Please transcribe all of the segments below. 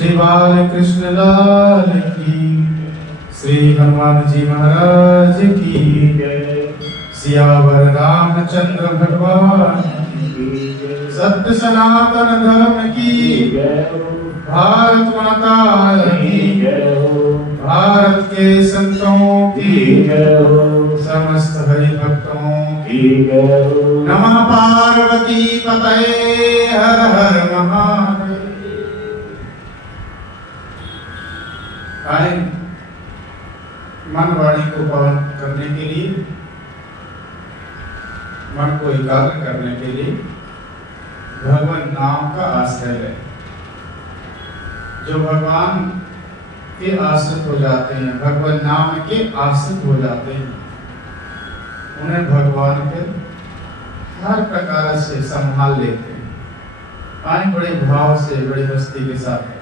श्री बाल कृष्ण लाल की, श्री हनुमान जी महाराज की जय। सियावर रामचंद्र भगवान की, सत्य सनातन धर्म की जय। भारत माता की जय, भारत के संतों की जय, समस्त हरि भक्तों की जय। नमः पार्वती पतये, हर हर महादेव। आए मन वाणी को पावन करने के लिए, मन को एकाग्र करने के लिए भगवान नाम का आश्रय है। जो भगवान के आश्रित हो जाते हैं, भगवान नाम के आश्रित हो जाते हैं, उन्हें भगवान के हर प्रकार से संभाल लेते हैं। आए बड़े भाव से, बड़ी हस्ती के साथ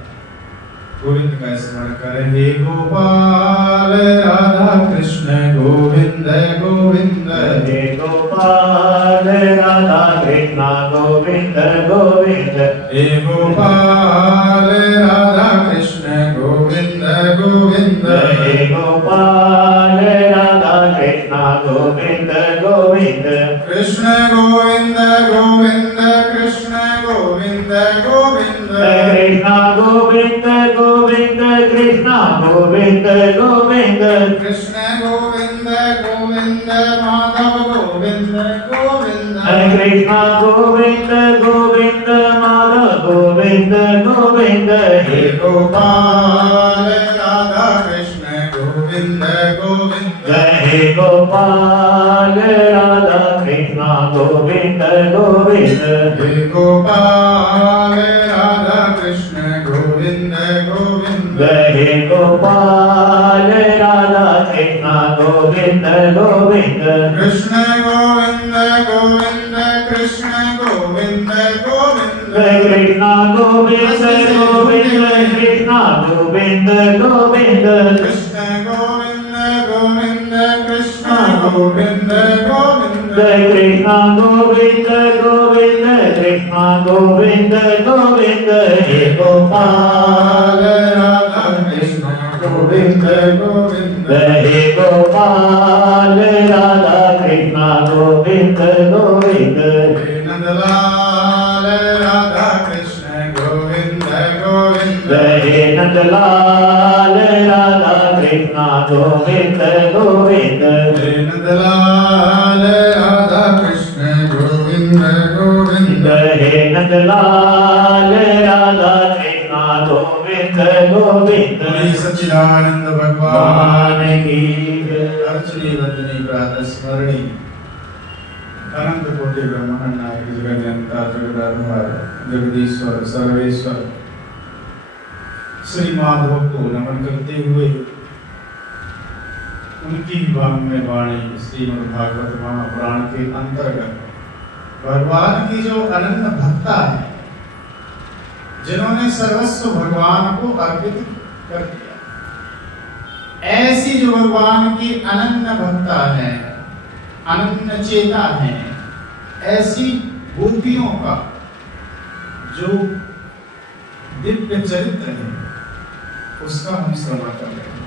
गोविंद का स्मरण करें। हे गोपाल राधा कृष्ण गोविंद गोविंद, हे गोपाल राधा कृष्ण गोविंद गोविंद, हे गोपाल राधा कृष्ण गोविंद गोविंद, हे गोपाल राधा कृष्ण गोविंद गोविंद, कृष्ण गोविंद गोविंद, कृष्ण गोविंद गोविंद, कृष्ण गोविंद गोविंद, कृष्ण गोविंद गोविंद, कृष्ण गोविंद गोविंद, माधव गोविंद गोविंद, कृष्ण गोविंद गोविंद, माधव गोविंद गोविंद, हे गोपाल राधा कृष्ण गोविंद गोविंद, हे गोपाल राधा कृष्ण गोविंद गोविंद, हे गोपाल राधा कृष्ण गोविंद गोविंद, हे गोपाल राधा कृष्ण गोविंद गोविंद, कृष्ण गोविंद गोविंद, कृष्ण गोविंद गोविंद, कृष्ण गोविंद गोविंद, कृष्ण गोविंद गोविंद, कृष्ण गोविंद गोविंद, कृष्ण गोविंद गोविंद, कृष्ण गोविंद गोविंद, कृष्ण गोविंद गोविंद, हे गोपाल राधा कृष्ण गोविंद गोविंद, हे गोपाल राधा कृष्ण गोविंद गोविंद, हे नंदलाल राधा कृष्ण गोविंद गोविंद, हे नंदलाल राधा कृष्ण गोविंद गोविंद, हे नंदलाल राधा कृष्ण गोविंद गोविंद, हे नंदलाल राधा कृष्ण गोविंद गोविंद, श्री सच्चिदानंद भगवान भगवान की जय। अर्चनी वंदनी प्रातः स्मरणी अनंत कोटि ब्रह्मांड नायक जगन्यंता जगदाधार जगदीश्वर सर्वेश्वर श्री माधव को नमन करते हुए उनकी वाङ्मय वाणी श्रीमद् भागवत महापुराण के अंतर्गत भगवान की जो अनंत भक्ता है, जिन्होंने सर्वस्व भगवान को अर्पित कर दिया, ऐसी जो भगवान की अनन्य भक्ता है, अनन्य चेता है, ऐसी गोपियों का जो दिव्य चरित्र है, उसका हम श्रवण कर रहे हैं।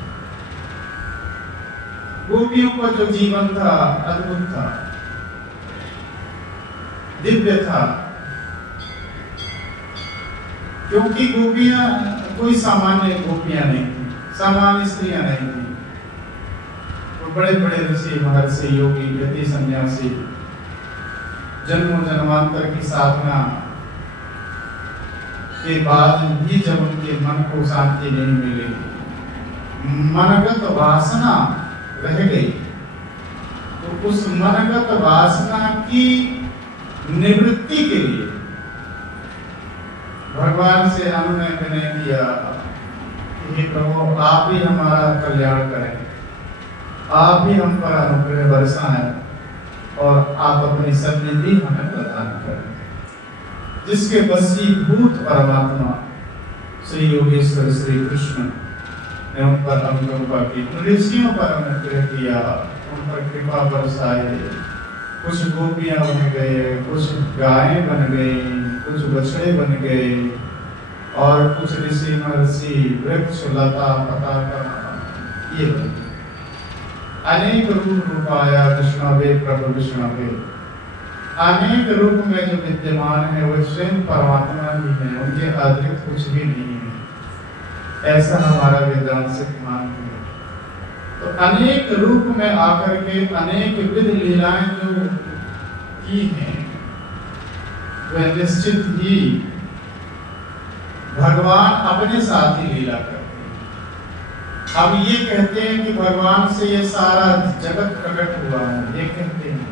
गोपियों का जो जीवन था, अद्भुत था, दिव्य था, क्योंकि गोपियां कोई सामान्य गोपियां नहीं थी, सामान्य स्त्रियां नहीं थी। तो बड़े बड़े ऋषि, महर्षि, योगी, यति, सन्यासी, जन्मों जन्मांतर की साधना के बाद भी जब उनके मन को शांति नहीं मिली, मनगत वासना रह गई, तो उस मनगत वासना की निवृत्ति के लिए भगवान से अनुनय विनय किया, हे प्रभु आप ही हमारा कल्याण करें, आप ही हम पर अनुग्रह बरसाएं और आप अपनी सन्निधि हमें प्रदान करें। जिसके वशीभूत परमात्मा श्री योगेश्वर श्री कृष्ण ने उन पर अनुकंपा की, ऋषियों पर अनुग्रह किया, उन पर कृपा बरसाई। कुछ गोपियां बन गए, कुछ गायें बन गई, कुछ बछड़े बन गए, और कुछ ऋषि महर्षि वृक्ष लता पताका ये बनते। अनेक रूप रूपाया विष्णवे प्रभु विष्णवे, अनेक रूप में जो विद्यमान है वो स्वयं परमात्मा ही है, उनके अतिरिक्त कुछ भी नहीं है, ऐसा हमारा वेदांत सिद्धांत है। तो अनेक रूप में आकर के अनेक विध लीलाएं जो की हैं वह निश्चित ही भगवान अपने साथ ही लीला करते हैं। हम ये कहते हैं कि भगवान से ये सारा जगत प्रकट हुआ है, ये कहते हैं,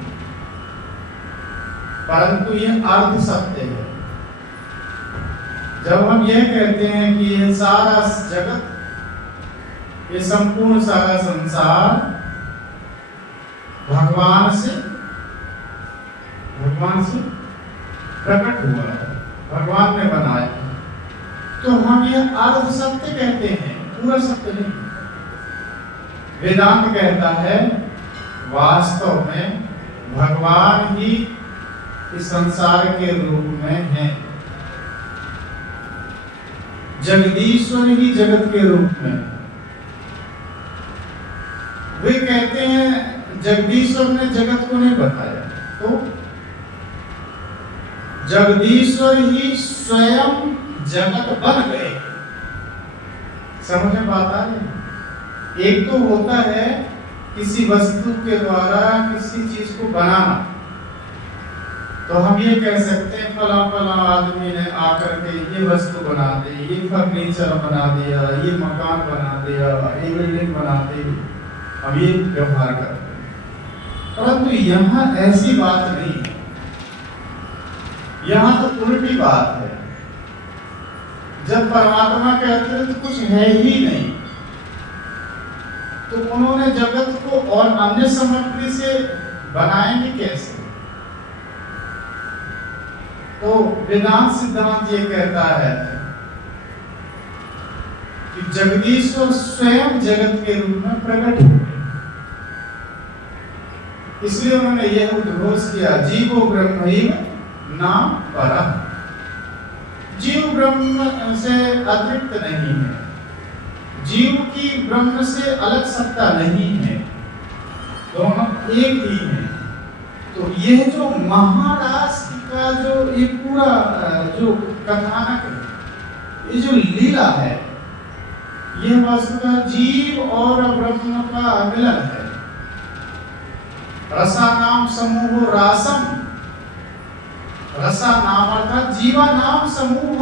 परंतु ये अर्ध सत्य है। जब हम ये कहते हैं कि ये सारा जगत, ये संपूर्ण सारा संसार भगवान से प्रकट हुआ है, भगवान ने बनाया है, तो हम ये अर्ध सत्य कहते हैं, पूरा सत्य नहीं। वेदांत कहता है वास्तव में भगवान ही इस संसार के रूप में है, जगदीश्वर ही जगत के रूप में। वे कहते हैं जगदीश्वर ने जगत को नहीं बताया, तो जगदीश्वर ही स्वयं जगत बन गए। समझ में बात आ रही? एक तो होता है किसी वस्तु के द्वारा किसी चीज को बनाना, तो हम ये कह सकते हैं फला फला आदमी ने आकर के ये वस्तु बना दी, ये फर्नीचर बना दिया, ये मकान बना दिया, ये बिल्डिंग बना दी, हम ये व्यवहार करते हैं। परंतु यहाँ ऐसी बात नहीं है, यहाँ तो उल्टी बात है। जब परमात्मा कहते हैं तो कुछ है ही नहीं, तो उन्होंने जगत को और अन्य सामग्री से बनाएंगे कैसे? तो वेदांत सिद्धांत ये कहता है कि जगदीश्वर स्वयं जगत के रूप में प्रकट हुए, इसलिए उन्होंने यह उद्घोष किया जीवो ब्रह्मैव न परः। जीव ब्रह्म से अतिरिक्त नहीं है, जीव की ब्रह्म से अलग सत्ता नहीं है, दोनों एक ही है। तो यह जो महाराज का जो ये पूरा जो कथानक है, ये जो लीला है, यह वस्तुतः जीव और ब्रह्म का मिलन है। रसा नाम समूह रासम, रसा नाम अर्थात जीवा नाम समूह,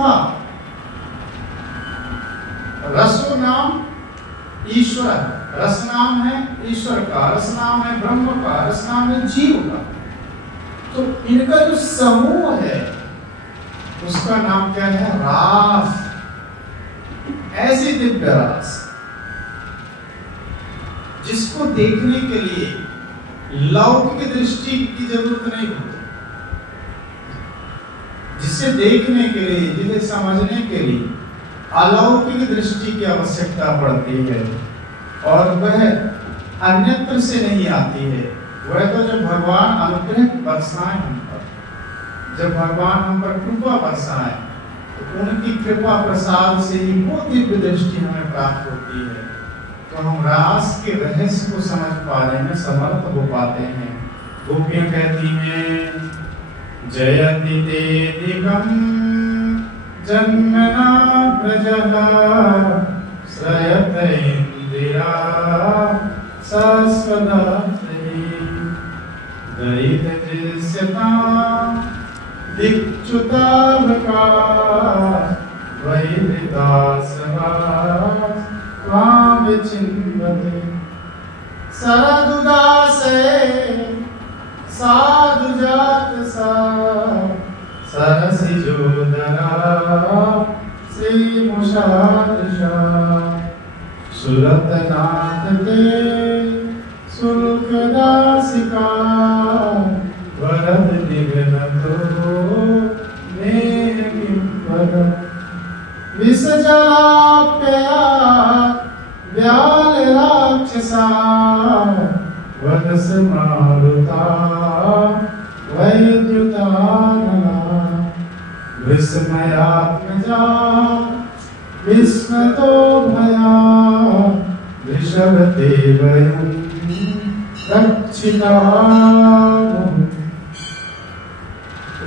रसो नाम ईश्वर, रस नाम है ईश्वर का, रस नाम है ब्रह्म का, रस नाम है जीव का। तो इनका जो समूह है उसका नाम क्या है? रास। ऐसी दिव्य रास जिसको देखने के लिए लौकिक दृष्टि की जरूरत नहीं होती, जिसे देखने के लिए, जिसे समझने के लिए अलौकिक दृष्टि की आवश्यकता पड़ती है, और वह अन्यत्र से नहीं आती है। वह तो जब भगवान अनुग्रह बरसाएं हम पर, जब भगवान हम पर कृपा बरसाएं, तो उनकी कृपा प्रसाद से ही वो दिव्य दृष्टि हमें प्राप्त होती है, तो हम रास के रहस्य को समझ पाने में समर्थ हो पाते हैं। गोपियां कहती हैं जयति ते दिगम जन्मना प्रजः श्रयत इंदिरा सस्वदात्री दरिद्रस्यता दिक्च्युतावका वैरिदासवा त्वां विचिन्वते सरदुदासे साधुजात सा सरसिजोदरा श्रीमुषादृशा सुरतनाथ ते सुलुकदासिका वरद निगनतो नेमिवर विसजलाप्यया व्याल राक्षसा वदस मारुता वैद्युतानला विस्मयात्मजा विस्मतो भया वृषभते वयं रक्षिता।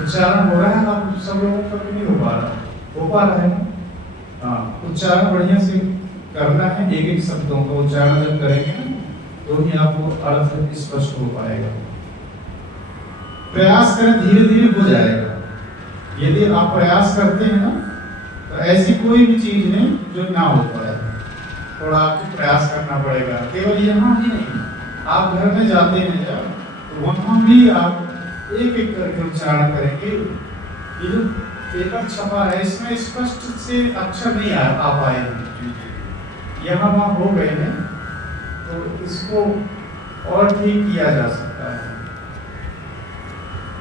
उच्चारण हो रहा है ना सब लोगों का? नहीं हो पा रहा? हो पा रहा है ना? हाँ, उच्चारण बढ़िया से करना है। एक एक शब्दों का उच्चारण जब करेंगे ना तो ही आपको अर्थ स्पष्ट हो पाएगा। प्रयास करें, धीरे धीरे हो जाएगा। यदि आप प्रयास करते हैं ना तो ऐसी कोई भी चीज नहीं जो ना हो पाए। थोड़ा आपको प्रयास करना पड़ेगा। केवल यहाँ ही नहीं, आप घर में जाते हैं जब तो वहां भी आप एक एक करके उच्चारण करेंगे। ये जो पेपर छपा है इसमें स्पष्ट से अक्षर नहीं आ पाएंगे। यहाँ वहाँ हो गए हैं तो इसको और ठीक किया जा सकता है।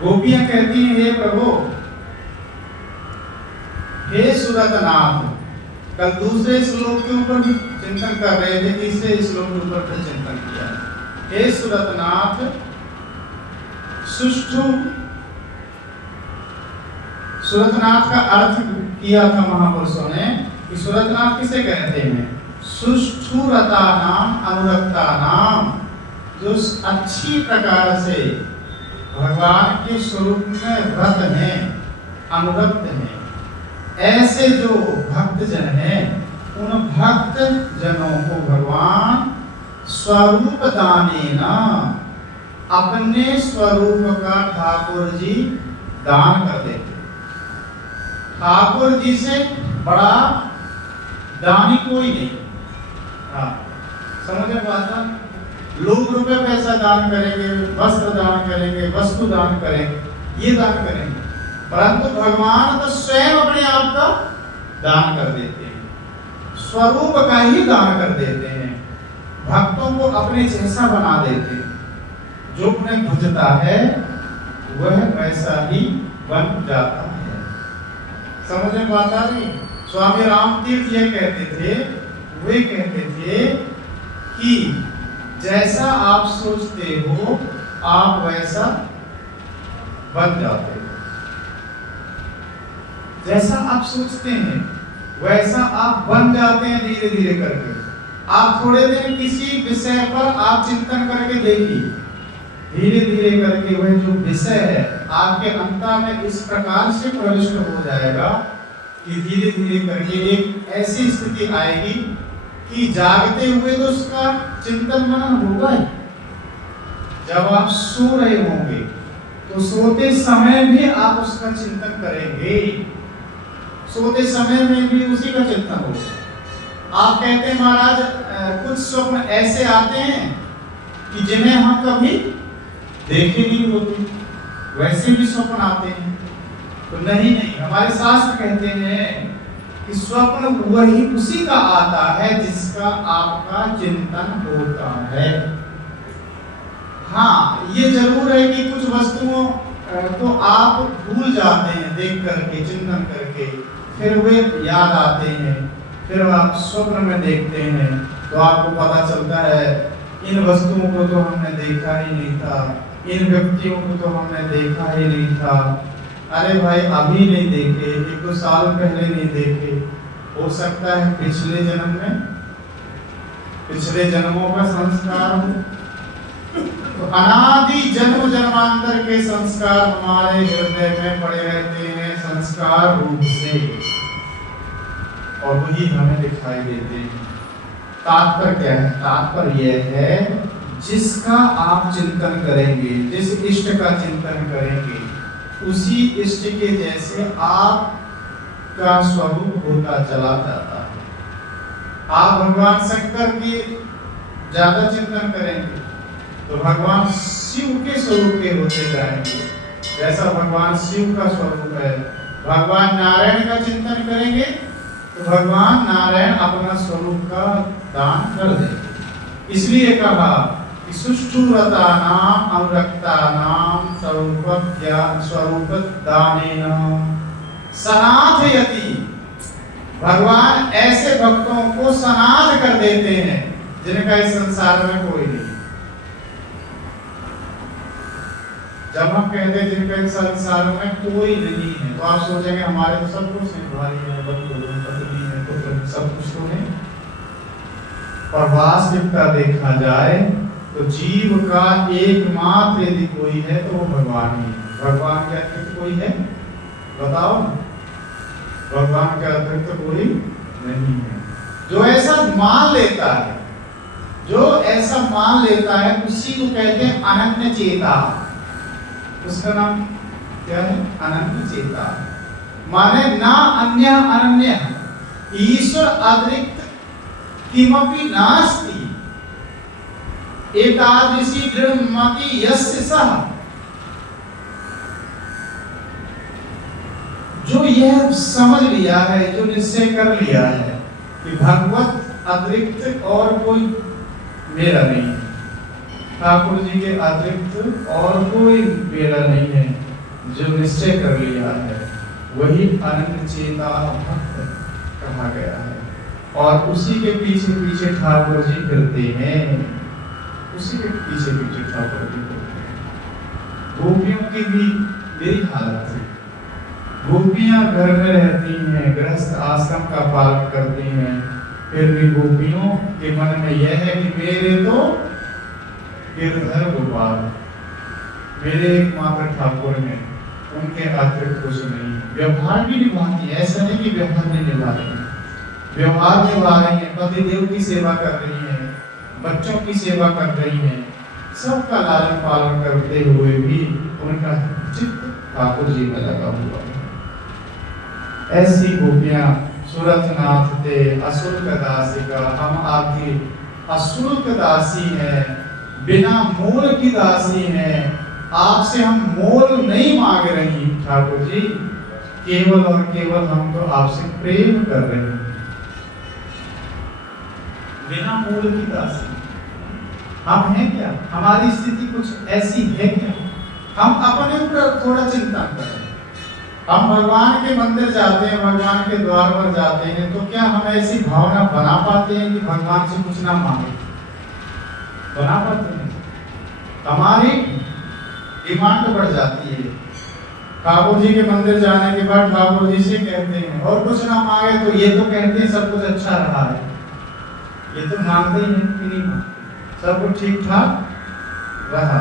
गोपियां कहती हैं, हे प्रभु, हे सुरतनाथ। कल दूसरे श्लोक के ऊपर भी चिंतन कर रहे थे, तीसरे श्लोक के ऊपर भी चिंतन किया। हे सुरतनाथ, सुष्ठु। सुरतनाथ का अर्थ किया था महापुरुषों ने कि सुरतनाथ किसे कहते हैं? सुष्ठुरता नाम, अनुरक्ता नाम, जो अच्छी प्रकार से भगवान के स्वरूप में रत हैं, अनुरक्त हैं। ऐसे जो भक्त जन हैं उन भक्त जनों को भगवान स्वरूप दानेना, अपने स्वरूप का ठाकुर जी दान कर देते। ठाकुर जी से बड़ा दानी कोई नहीं। हाँ, समझ में आता? लोग रुपए पैसा दान करेंगे, वस्त्र दान करेंगे, वस्तु दान करेंगे, ये दान करेंगे, परंतु भगवान तो स्वयं अपने आप का दान कर देते हैं, स्वरूप का ही दान कर देते हैं। भक्तों को अपने जैसा बना देते हैं। जो उन्हें भजता है वह वैसा ही बन जाता है। समझ में बात आ रही? स्वामी राम तीर्थ ये कहते थे, वे कहते थे कि जैसा आप सोचते हो आप वैसा बन जाते हो। जैसा आप सोचते हैं वैसा आप बन जाते हैं धीरे धीरे करके। आप थोड़े दिन किसी विषय पर आप चिंतन करके देखिए, धीरे धीरे करके वह जो विषय है आपके अंतर में इस प्रकार से प्रविष्ट हो जाएगा कि धीरे धीरे करके एक ऐसी स्थिति आएगी कि जागते हुए तो उसका चिंतन मनन होगा ही। जब आप सो रहे होंगे तो सोते समय भी आप उसका चिंतन करेंगे, सोते समय में भी उसी का चिंतन होगा। आप कहते हैं महाराज कुछ स्वप्न ऐसे आते हैं कि जिन्हें हम कभी देखे नहीं होते, वैसे भी स्वप्न आते हैं। तो नहीं, हमारे शास्त्र कहते हैं कि स्वप्न वही उसी का आता है जिसका आपका चिंतन होता है। हाँ, ये जरूर है कि कुछ वस्तुओं को आप भूल जाते हैं देख करके, चिंतन करके, फिर वे याद आते हैं, फिर आप स्वप्न में देखते हैं तो आपको पता चलता है इन वस्तुओं को तो हमने देखा ही नहीं था, इन व्यक्तियों को तो हमने देखा ही नहीं था। अरे भाई अभी नहीं देखे, 1-2 साल पहले नहीं देखे, हो सकता है पिछले जन्म में, पिछले जन्मों का संस्कार हो। तो अनादि जन्म जन्मांतर के संस्कार हमारे हृदय में पड़े रहते हैं संस्कार रूप से, और वही हमें दिखाई देते हैं। तात्पर्य क्या है? तात्पर्य यह है जिसका आप चिंतन करेंगे, जिस इष्ट का चिंतन करेंगे, उसी इष्ट के जैसे आपका स्वरूप होता चला जाता है। आप भगवान शंकर की ज्यादा चिंतन करेंगे तो भगवान शिव के स्वरूप के होते जाएंगे, जैसा भगवान शिव का स्वरूप है। भगवान नारायण का चिंतन करेंगे तो भगवान नारायण अपना स्वरूप का दान कर देंगे। इसलिए कहा कि सुष्ठुरता नाम, अनुरक्ता नाम, स्वरूप दानेन सनाथ यति। भगवान ऐसे भक्तों को सनाथ कर देते हैं जिनका इस संसार में कोई नहीं। जब हम कहते हैं जिनका इस संसार में कोई नहीं है तो आप सोचेंगे हमारे तो सब कुछ है, भाई है, बंधु है, पत्नी है, पुत्र, सब कुछ तो नहीं। और वास्तविकता देखा जाए तो जीव का एकमात्र यदि कोई है तो वो भगवान ही है। भगवान के अतिरिक्त कोई है? बताओ। भगवान के अतिरिक्त कोई नहीं है। जो ऐसा मान लेता है, जो ऐसा मान लेता है, उसी को कहते हैं अनन्य चेता। उसका नाम क्या है? अनन्य चेता। माने ना अन्य अनन्य, ईश्वर अतिरिक्त किमपि नास्ति, एतादृशी दृढ़मति यस्य सः। जो यह समझ लिया है, जो निश्चय कर लिया है कि भगवत अतिरिक्त और कोई मेरा नहीं है, ठाकुर जी के अतिरिक्त और कोई मेरा नहीं है, जो निश्चय कर लिया है वही अनन्य चेता भक्त कहा गया है। और उसी के पीछे पीछे ठाकुर जी फिरते हैं, उसी के पीछे पीछे ठाकुर जी फिरते हैं। गोपियों की भी यही हालत है। गोपियां घर में रहती हैं, गृहस्थ आश्रम का पालन करती हैं, फिर भी गोपियों के मन में यह है कि मेरे तो गिरधर गोपाल, मेरे एकमात्र ठाकुर हैं, उनके अतिरिक्त कुछ नहीं। व्यवहार भी निभाती है, ऐसा नहीं कि व्यवहार नहीं निभा रही है, व्यवहार निभा रही है, पति देव की सेवा कर रही है, बच्चों की सेवा कर रही है, सबका लालन पालन करते हुए भी उनका चित्त ठाकुर जी में लगा हुआ है। ऐसी गोपियां सुरथनाथ थे, अशुल्क दासी का, हम आपकी अशुल्क दासी हैं, बिना मोल की दासी हैं, आपसे हम मोल नहीं मांग रही ठाकुर जी, केवल और केवल हम तो आपसे प्रेम कर रहे हैं, बिना मोल की दासी। हम हैं क्या? हमारी स्थिति कुछ ऐसी है क्या? हम अपने ऊपर थोड़ा चिंता करें। हम भगवान के मंदिर जाते हैं, भगवान के द्वार पर जाते हैं, तो क्या हम ऐसी भावना बना पाते हैं कि भगवान से कुछ ना मांगे? बना पाते हैं? हमारी डिमांड बढ़ जाती है। ठाकुर जी के मंदिर जाने के बाद ठाकुर जी से कहते हैं और कुछ ना मांगे तो ये तो कहते हैं सब कुछ अच्छा रहा है, ये तो मांगते ही नहीं कि नहीं मांगते, सब कुछ ठीक ठाक रहा।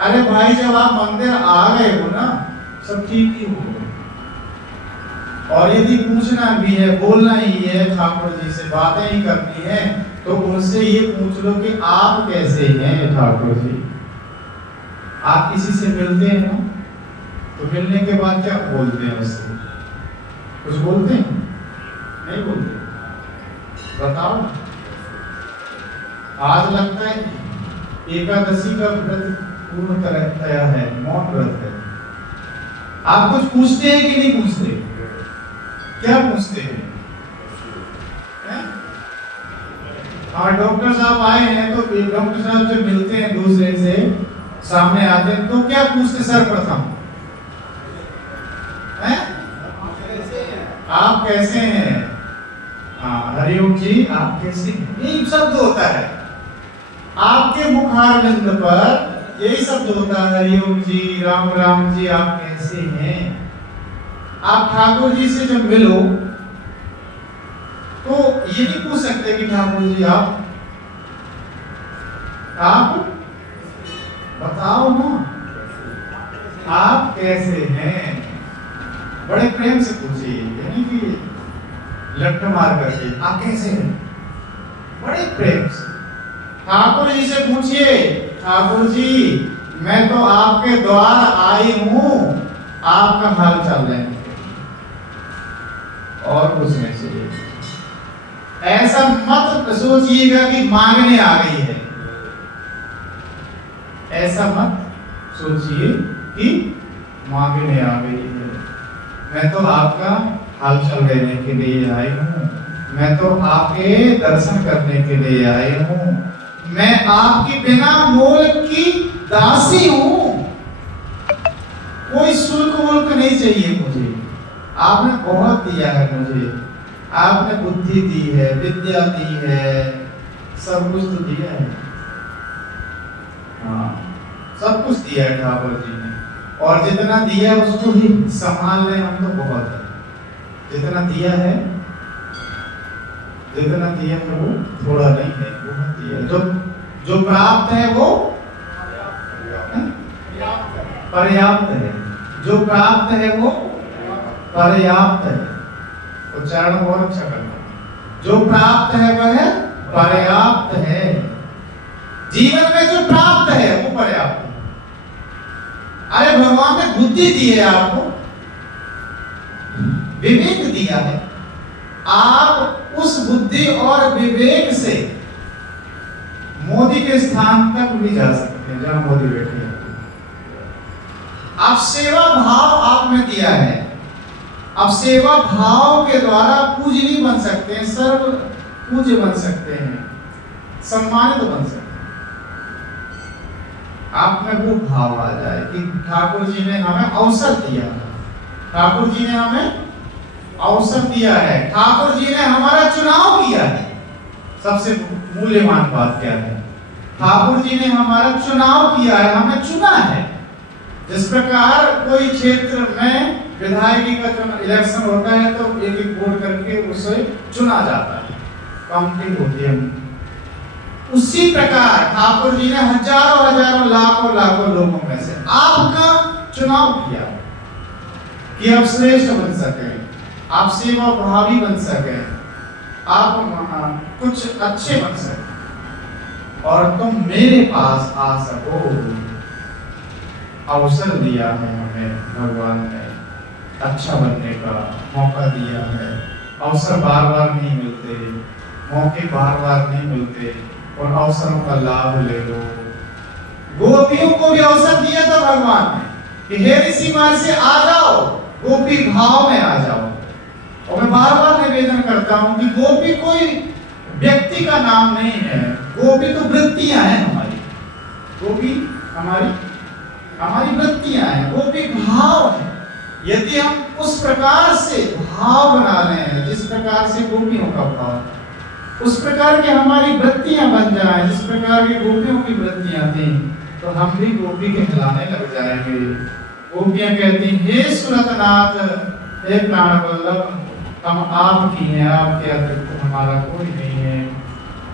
अरे भाई, जब आप मंदिर आ गए हो ना, सब ठीक ही हो। और यदि पूछना भी है, बोलना ही है, ठाकुर जी से बातें ही करनी है, तो उनसे ये पूछ लो कि आप कैसे हैं ठाकुर जी। आप किसी से मिलते हैं ना, तो मिलने के बाद क्या बोलते हैं उससे? कुछ बोलते हैं? नहीं बोलते। बताओ। आज लगता है एकादशी का व्रत पूर्ण तैयार है, मौन व्रत है। आप कुछ पूछते हैं कि नहीं पूछते? क्या पूछते हैं? हाँ, डॉक्टर साहब आए हैं तो डॉक्टर साहब जब मिलते हैं दूसरे से, सामने आते हैं, तो क्या पूछते सर्वप्रथम? आप कैसे हैं? हाँ, हरिओम जी आप कैसे हैं? यही शब्द होता है आपके मुखारविंद पर, यही शब्द होता है, हरिओम जी, राम राम जी, आप कैसे हैं। आप ठाकुर जी से जब मिलो तो ये नहीं पूछ सकते कि ठाकुर जी आप बताओ ना, आप कैसे हैं। बड़े प्रेम से पूछिए, यानी कि लट मार करके आप कैसे हैं, बड़े प्रेम से ठाकुर जी से पूछिए, ठाकुर जी मैं तो आपके द्वार आई हूं, आपका हाल चाल लेंगे, और कुछ नहीं चाहिए। ऐसा मत सोचिएगा कि मांगने आ गई है, ऐसा मत सोचिए कि मांगने आ गई है। मैं तो आपका हाल चाल लेने के लिए आई हूँ, मैं तो आपके दर्शन करने के लिए आई हूँ, मैं आपकी बिना मोल की दासी हूँ, कोई शुल्क वुल्क नहीं चाहिए मुझे। आपने बहुत दिया है मुझे, आपने बुद्धि दी है, विद्या दी है, सब कुछ तो दिया है। हाँ, सब कुछ दिया है ठाकुर जी ने, और जितना दिया है उसको ही संभाल लें हम तो बहुत है। जितना दिया है जितना दिया है वो थोड़ा नहीं है, बहुत दिया है। जो प्राप्त है वो पर्याप्त है। जो प्राप्त है वो पर्याप्त है। उच्चारण और अच्छा करना। जो प्राप्त है वह पर्याप्त है। जीवन में जो प्राप्त है वो पर्याप्त है। अरे भगवान ने बुद्धि दी है, आपको विवेक दिया है, आप उस बुद्धि और विवेक से मोदी के स्थान तक भी जा सकते हैं जहां मोदी बैठे हैं। आप सेवा भाव आप में दिया है, आप सेवा भाव के द्वारा पूजनीय बन सकते हैं, सर्व पूज्य बन सकते हैं, सम्मानित बन सकते हैं। आप में वो भाव आ जाए कि ठाकुर जी ने हमें अवसर दिया है, ठाकुर जी ने हमें अवसर दिया है, ठाकुर जी ने हमारा चुनाव किया है। सबसे मूल्यवान बात क्या है? ठाकुर जी ने हमारा चुनाव किया है, हमें चुना है। जिस प्रकार कोई क्षेत्र में विधायकी का इलेक्शन होता है तो एक एक वोट करके उसे चुना जाता है, काउंटिंग होती है। उसी प्रकार ठाकुर जी ने हजारों हजारों लाखों लाखों लोगों में से आपका चुनाव किया कि आप श्रेष्ठ बन सके, आप सेवा भावी बन सके, आप कुछ अच्छे बन सके और तुम मेरे पास आ सको। अवसर दिया है हमें भगवान ने, अच्छा बनने का मौका दिया है। अवसर बार बार नहीं मिलते, मौके बार बार नहीं मिलते और अवसरों का लाभ ले लो। गोपियों को भी अवसर दिया था भगवान ने कि हे ऋषि महर्षि आ जाओ, गोपी भाव में आ जाओ। और मैं बार बार निवेदन करता हूं कि गोपी कोई व्यक्ति का नाम नहीं है, गोपी तो वृत्तियां हैं हमारी। गोपी हमारी वृत्तियां हैं, गोपी भाव है। यदि हम उस प्रकार से भाव बना रहे हैं जिस प्रकार से गोपियों का भाव, उस प्रकार की हमारी वृत्तियां बन जाएं जिस प्रकार की गोपियों की वृत्तियां थी, तो हम भी गोपी कहलाने लग जाएंगे। गोपियां कहती हैं हे सुरतनाथ, हे प्राण वल्लभ, हम आपकी हैं, आपके अतिरिक्त हमारा कोई नहीं है।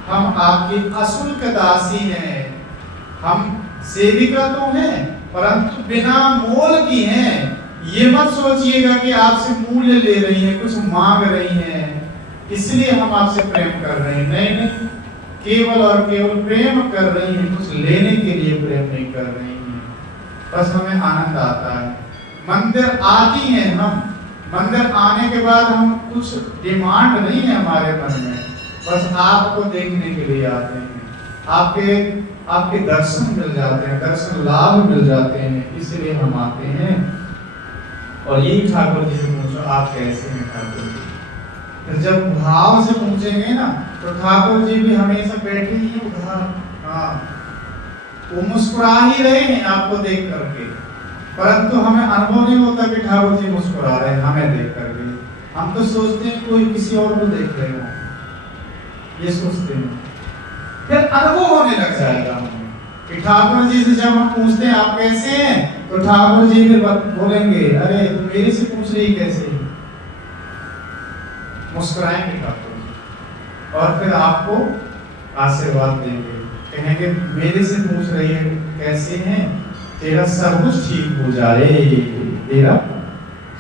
हम आपकी अशुल्क दासी हैं, हम सेविका तो हैं परंतु बिना मोल की हैं। ये मत सोचिएगा कि आपसे मूल्य ले रही हैं, कुछ मांग रही हैं इसलिए हम आपसे प्रेम कर रहे हैं। नहीं, केवल और केवल प्रेम कर रही हैं, कुछ लेने के लिए प्रेम नहीं कर रही हैं। बस हमें आनंद आता है। मंदिर आती हैं हम, मंदिर आने के बाद हम कुछ डिमांड नहीं है हमारे मन में, बस आपको देखने के लिए आते हैं, आपके दर्शन मिल जाते हैं, दर्शन लाभ मिल जाते हैं, इसलिए हम आते हैं। और यही ठाकुर जी से पूछो आप कैसे हैं ठाकुर जी। फिर जब भाव से पूछेंगे ना तो ठाकुर जी भी हमेशा बैठे ही उधर, हाँ वो मुस्कुरा ही रहे हैं आपको देख करके, परंतु हमें अनुभव नहीं होता कि ठाकुर जी मुस्कुरा रहे हैं हमें देख करके। हम तो सोचते हैं कोई किसी और को देख रहे हो, ये सोचते हैं। फिर अनुभव होने लग जाएगा हमें कि ठाकुर जी से जब हम पूछते हैं आप कैसे हैं, तो ठाकुर जी फिर बोलेंगे अरे तुम मेरे से पूछ रही कैसे, मुस्कुराएंगे ठाकुर जी और फिर आपको आशीर्वाद देंगे, कहेंगे मेरे से पूछ रही है कैसे हैं, तेरा सब कुछ ठीक हो जाए, तेरा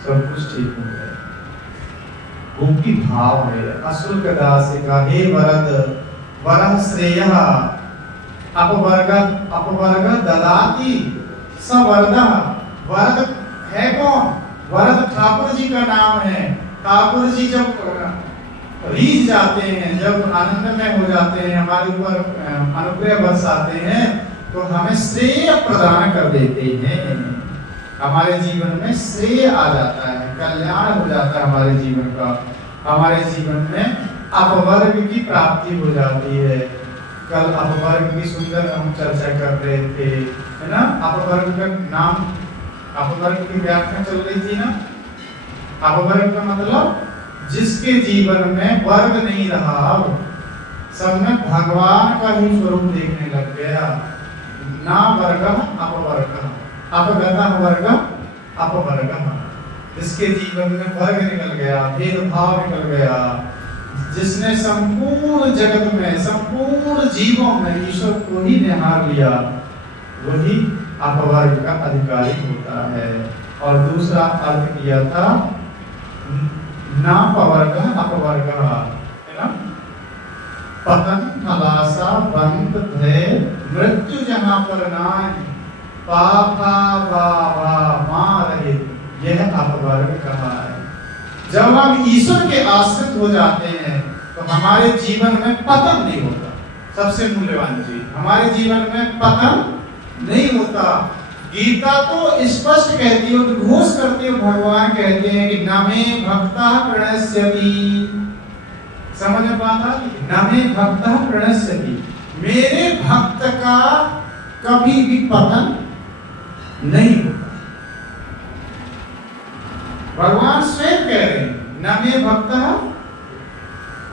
सब कुछ ठीक हो जाए। गोपी भाव है। अशुल्क दासी का हे वरद वरह श्रेयः अपवर्ग ददाति सवरदः। वरद है कौन? वरद ठाकुर जी का नाम है। ठाकुर जी जब रीझ जाते हैं, जब आनंद में हो जाते हैं, हमारे ऊपर अनुग्रह बरसाते हैं, तो हमें श्रेय प्रदान कर देते हैं। हमारे जीवन में श्रेय आ जाता है, कल्याण हो जाता है हमारे जीवन का। हमारे जीवन में अपवर्ग की प्राप्ति हो जाती है। कल अपवर्ग की सुंदर हम चर्चा कर रहे थे, है ना। अपवर्ग का नाम, अपवर्ग की व्याख्या चल रही थी ना। अपवर्ग का मतलब जिसके जीवन में वर्ग नहीं रहा, अब सब में भगवान का ही स्वरूप देखने लग गया। ना वर्ग अपवर्ग, अपगत वर्ग अपवर्ग। जिसके जीवन में वर्ग निकल गया, भेदभाव निकल गया, जिसने संपूर्ण जगत में, संपूर्ण जीवों में ईश्वर को ही निहार लिया, वही अपवर्ग का अधिकारी होता है। और दूसरा अर्थ किया था नापवर्ग अपवर्ग, है ना। पतन खलासा बंद भय मृत्यु जहां पर नाय, पापा बाबा मारे, यह अपवर्ग कहा है। जब हम ईश्वर के आश्रित हो जाते हैं तो हमारे जीवन में पतन नहीं होता। सबसे मूल्यवान चीज, हमारे जीवन में पतन नहीं होता। गीता तो स्पष्ट कहती है, उद्घोष करती है, भगवान कहते हैं कि न मे भक्ता प्रणश्यति, समझ में आता, न मे भक्ता प्रणश्यति, मेरे भक्त का कभी भी पतन नहीं होता। भगवान स्वयं कह रहे हैं न मे भक्ता।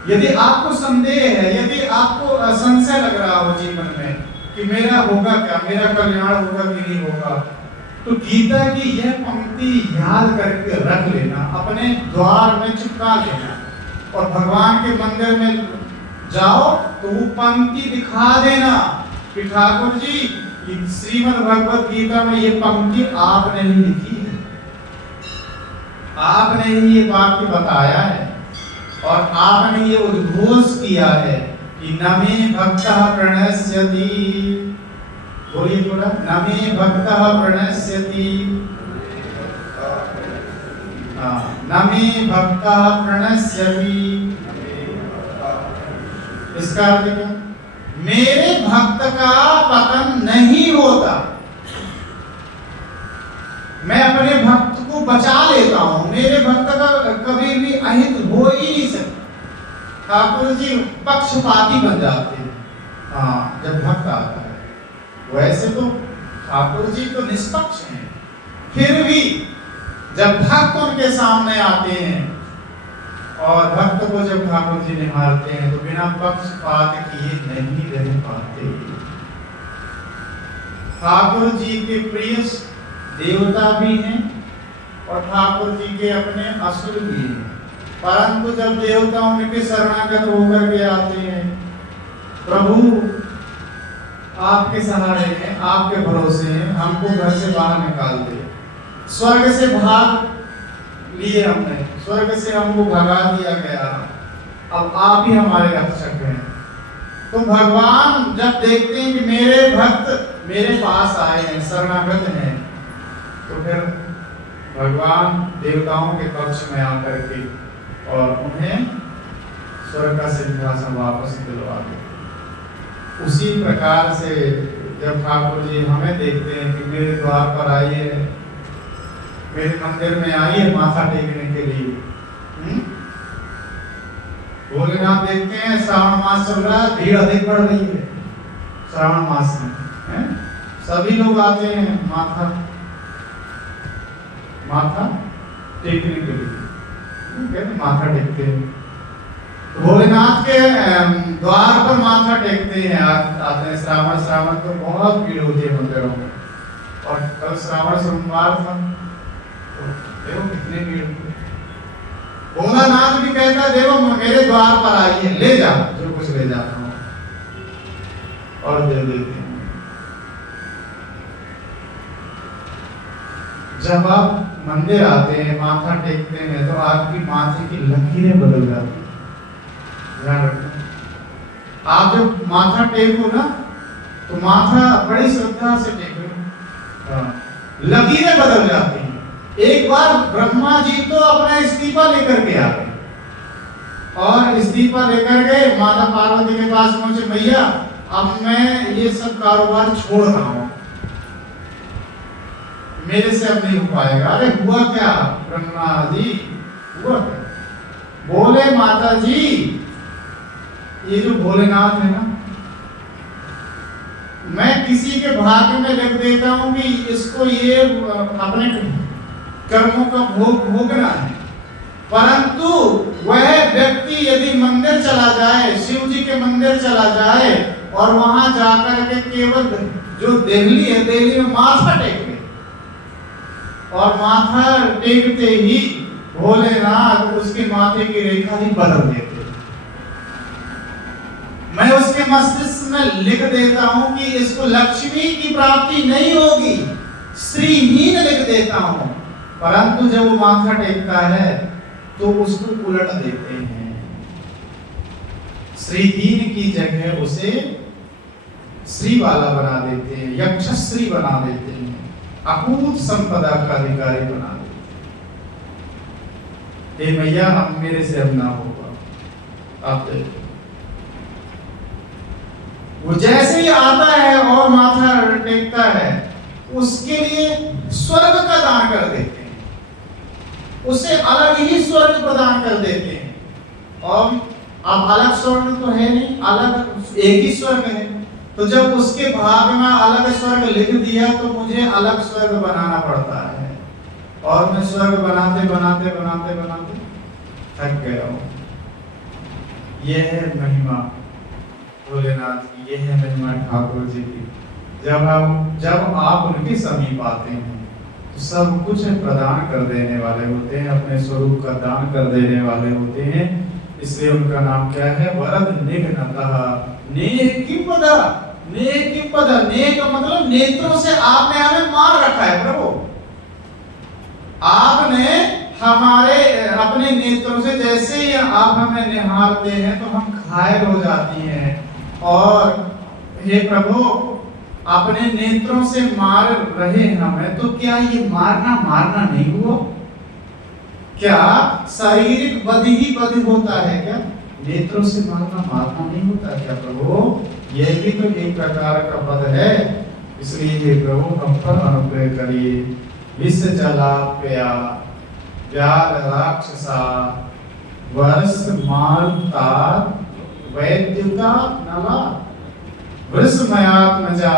यदि आपको संदेह है, यदि आपको संशय लग रहा हो जीवन में कि मेरा होगा क्या, मेरा कल्याण होगा कि नहीं होगा, तो गीता की यह पंक्ति याद करके रख लेना, अपने द्वार में चिपका लेना, और भगवान के मंदिर में जाओ तो वो पंक्ति दिखा देना कि ठाकुर जी श्रीमद् भगवत गीता में ये पंक्ति आपने ही लिखी है, आपने ही ये वाक्य बताया है, और आपने ये उद्घोष किया है कि न मे भक्तः प्रणश्यति। बोलिए थोड़ा, न मे भक्तः प्रणश्यति, न मे भक्तः प्रणश्यति। इसका अर्थ क्या? मेरे भक्त का पतन नहीं होता, मैं अपने भक्त को बचा लेता हूं, मेरे भक्त का कभी भी अहित हो ही नहीं सकता। ठाकुर जी पक्षपाती बन जाते हैं हाँ जब भक्त आता है। वैसे तो ठाकुर जी तो निष्पक्ष हैं, फिर भी जब भक्त उनके सामने आते हैं और भक्त को जब ठाकुर जी निहारते हैं तो बिना पक्षपात किए नहीं रह पाते। ठाकुर जी के प्रिय देवता भी हैं और ठाकुर जी के अपने असुर भी हैं, परंतु जब देवता उनके शरणागत होकर के आते हैं, प्रभु आपके सहारे हैं, आपके भरोसे हैं, हमको घर से बाहर निकाल दे, स्वर्ग से भाग लिए हमने, स्वर्ग से हमको भगा दिया गया, अब आप ही हमारे रक्षक हैं। तो भगवान जब देखते हैं कि मेरे भक्त मेरे पास आए हैं, शरणागत हैं, तो फिर भगवान देवताओं के पक्ष में आकर के और उन्हें स्वर्ग का सिंहासन वापस दिलवा दे। उसी प्रकार से जब ठाकुर जी हमें देखते हैं कि मेरे द्वार पर आइए, मेरे मंदिर में आइए माथा टेकने के लिए। भोलेनाथ देखते हैं श्रावण मास चल रहा है, भीड़ अधिक बढ़ रही है श्रावण मास में, सभी लोग आते हैं माथा टेकने के लिए, माथा टेकते हैं। भोलेनाथ के द्वार पर माथा टेकते हैं, आते हैं। श्रावण तो बहुत भीड़ होती है मंदिरों में, और कल श्रावण सोमवार था तो देखो कितनी भीड़। भोलानाथ भी कहता है देखो मेरे द्वार पर आइए, ले जाओ जो कुछ ले जाता हूँ, और दे देते हैं। जब आप मंदिर आते हैं, माथा टेकते हैं, तो आपकी माथे की लकीरें बदल जाती हैं। ध्यान रखना, आप जब माथा टेको ना तो माथा बड़ी श्रद्धा से टेको, लकीरें बदल जाती हैं। एक बार ब्रह्मा जी तो अपना इस्तीफा लेकर के आ गए, और इस्तीफा लेकर गए, माता पार्वती के पास पहुंचे, भैया अब मैं ये सब कारोबार छोड़ रहा हूँ, मेरे से अब नहीं हो पाएगा। अरे हुआ क्या ब्रह्मा जी, हुआ क्या? बोले माता जी ये जो भोलेनाथ है ना, मैं किसी के भाग्य में लिख देता हूं कि इसको ये अपने कर्मों का भोग भोगना है, परंतु वह व्यक्ति यदि मंदिर चला जाए, शिव जी के मंदिर चला जाए, और वहां जाकर के केवल जो देहली है, देहली में माथा टेक ले, और माथा टेकते ही भोलेनाथ उसके माथे की रेखा ही बदल देते, उसके मस्तिष्क में लिख देता हूं कि इसको लक्ष्मी की प्राप्ति नहीं होगी, श्रीहीन लिख देता हूं, परंतु जब वो माथा टेकता है तो उसको उलट देते हैं, श्रीहीन की जगह उसे श्री वाला बना देते हैं, यक्षश्री बना देते हैं, अकूत संपदा का अधिकारी बना देते हैं। हे मैया, अब मेरे से अब ना होगा। अब वो जैसे ही आता है और माथा टेकता है, उसके लिए स्वर्ग का दान कर देते हैं, उसे अलग ही स्वर्ग प्रदान कर देते हैं। और अब अलग स्वर्ग तो है नहीं, अलग एक ही स्वर्ग है। तो जब उसके भाग में अलग स्वर्ग लिख दिया तो मुझे अलग स्वर्ग बनाना पड़ता है, और मैं स्वर्ग बनाते बनाते बनाते बनाते थक गया हूँ। यह है महिमा भोलेनाथ की, यह है महिमा ठाकुर जी की। जब आप उनके समीप आते हैं तो सब कुछ प्रदान कर देने वाले होते हैं, अपने स्वरूप का दान कर देने वाले होते हैं। इसलिए उनका नाम क्या है? वरद निघ्नतः नेकिपदा। नेकिपदा, नेक मतलब नेत्रों से आपने हमें मार रखा है प्रभु। आपने हमारे अपने नेत्रों से जैसे ही आप हमें निहारते हैं तो हम घायल हो जाती हैं, और हे प्रभु अपने नेत्रों से मार रहे हमें, तो क्या ये मारना नहीं हुआ? क्या शारीरिक वध ही वध होता है क्या? नेत्रों से मारना नहीं होता क्या प्रभु? यह भी तो एक प्रकार का वध है। इसलिए हे प्रभु हम पर अनुग्रह करिए। विष जलाप्या व्याल राक्षसा वर्ष मारुता वैद्युता नला वृषमयात्मजा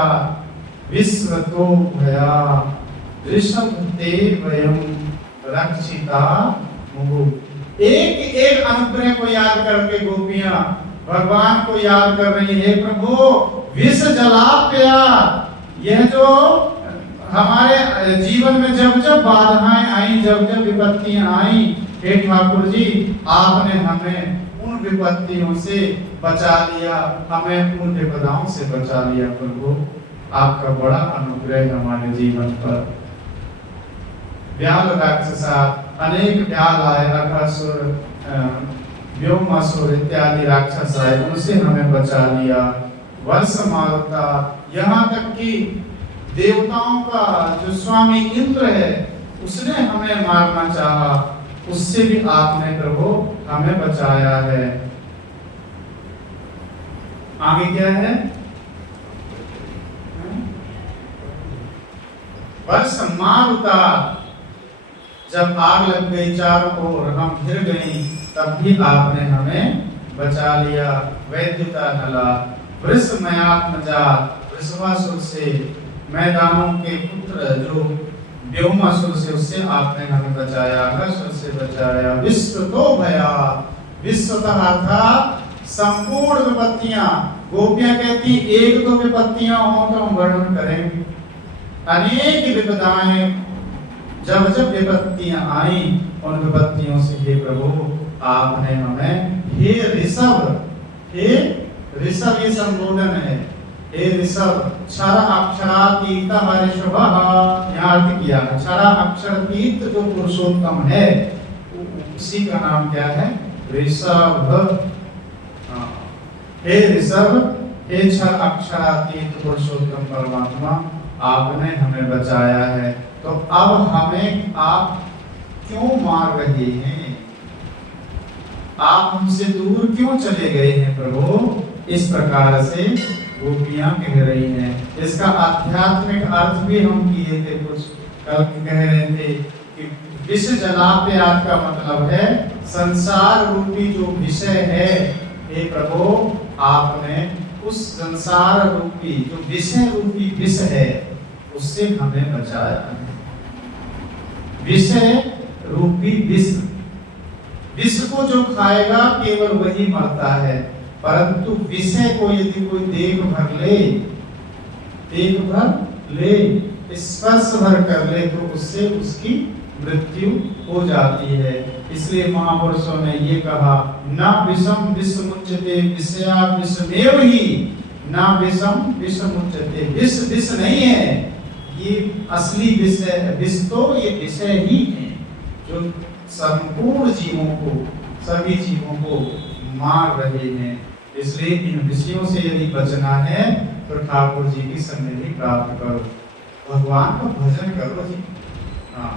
विश्वतो भया ऋषभ ते वयम रक्षिता मुहु। एक एक अनुग्रह को याद करके गोपियां भगवान को याद कर रही है। प्रभु विष जलाप्या, यह जो हमारे जीवन में जब जब बाधाएं आई, जब जब विपत्तियां आई, हे ठाकुर जी आपने हमें उन विपत्तियों से बचा लिया, हमें उन विपदाओं से बचा लिया। प्रभु आपका बड़ा अनुग्रह हमारे जीवन पर। व्याल राक्षसा, अनेक व्याल आए, नरकासुर, व्योमासुर इत्यादि राक्षस आए, उनसे हमें बचा लिया। वर्ष मारुता, यहाँ तक कि देवताओं का जो स्वामी इंद्र है उसने हमें मारना चाहा, उससे भी आपने प्रभु हमें बचाया है। आगे क्या है? वर्ष मारुता, जब आग लग गई चारों ओर, हम घिर गई, तब भी आपने हमें बचा लिया। वैद्युता नला, वृषमयात्मजा, वृषभासुर से, मैदानों के पुत्र जो व्योमासुर से, उससे आपने हमें बचाया, अघासुर से बचाया। विश्व तो भया, विश्वतः अर्थात संपूर्ण विपत्तियां। गोपियां कहती एक दो विपत्तियां हो तो हम वर्णन करेंगे, अनेक विपदाएं जब जब विपत्तियां आई, उन विपत्तियों से हे प्रभु आपने हमें, हे ऋषभ, हे ऋषभ ये संबोधन है, हे ऋषभ क्षरा अक्षरातीत ऋषभः, यहाँ अर्थ किया क्षरा अक्षरातीत जो पुरुषोत्तम है उसी का नाम क्या है? ऋषभ। हे ऋषभ, हे क्षर अक्षरातीत पुरुषोत्तम परमात्मा, आपने हमें बचाया है। तो अब हमें आप क्यों मार रहे हैं? आप हमसे दूर क्यों चले गए हैं प्रभु? इस प्रकार से गोपियां कह रही हैं। इसका आध्यात्मिक अर्थ भी हम किए थे, कुछ कल कह रहे थे कि विष जलाप्य का मतलब है संसार रूपी जो विषय है, हे प्रभु आपने उस संसार रूपी जो विषय रूपी विष है उससे हमें बचाया है। विषय रूपी विष, विष को जो खाएगा केवल वही मरता है, परंतु विषय को यदि कोई देख भर ले, स्पर्श भर कर ले तो उससे उसकी मृत्यु हो जाती है। इसलिए महापुरुषों ने ये कहा, न विषम विषमुच्यते विषया विषमेव ही, न विषम विषमुच्यते, विष विष नहीं है, ये असली विष तो ये विषय ही है जो संपूर्ण जीवों को, सभी जीवों को मार रहे हैं। इसलिए इन विषयों से यदि बचना है तो ठाकुर जी की सन्निधि प्राप्त करो, भगवान का भजन करो जी। हाँ,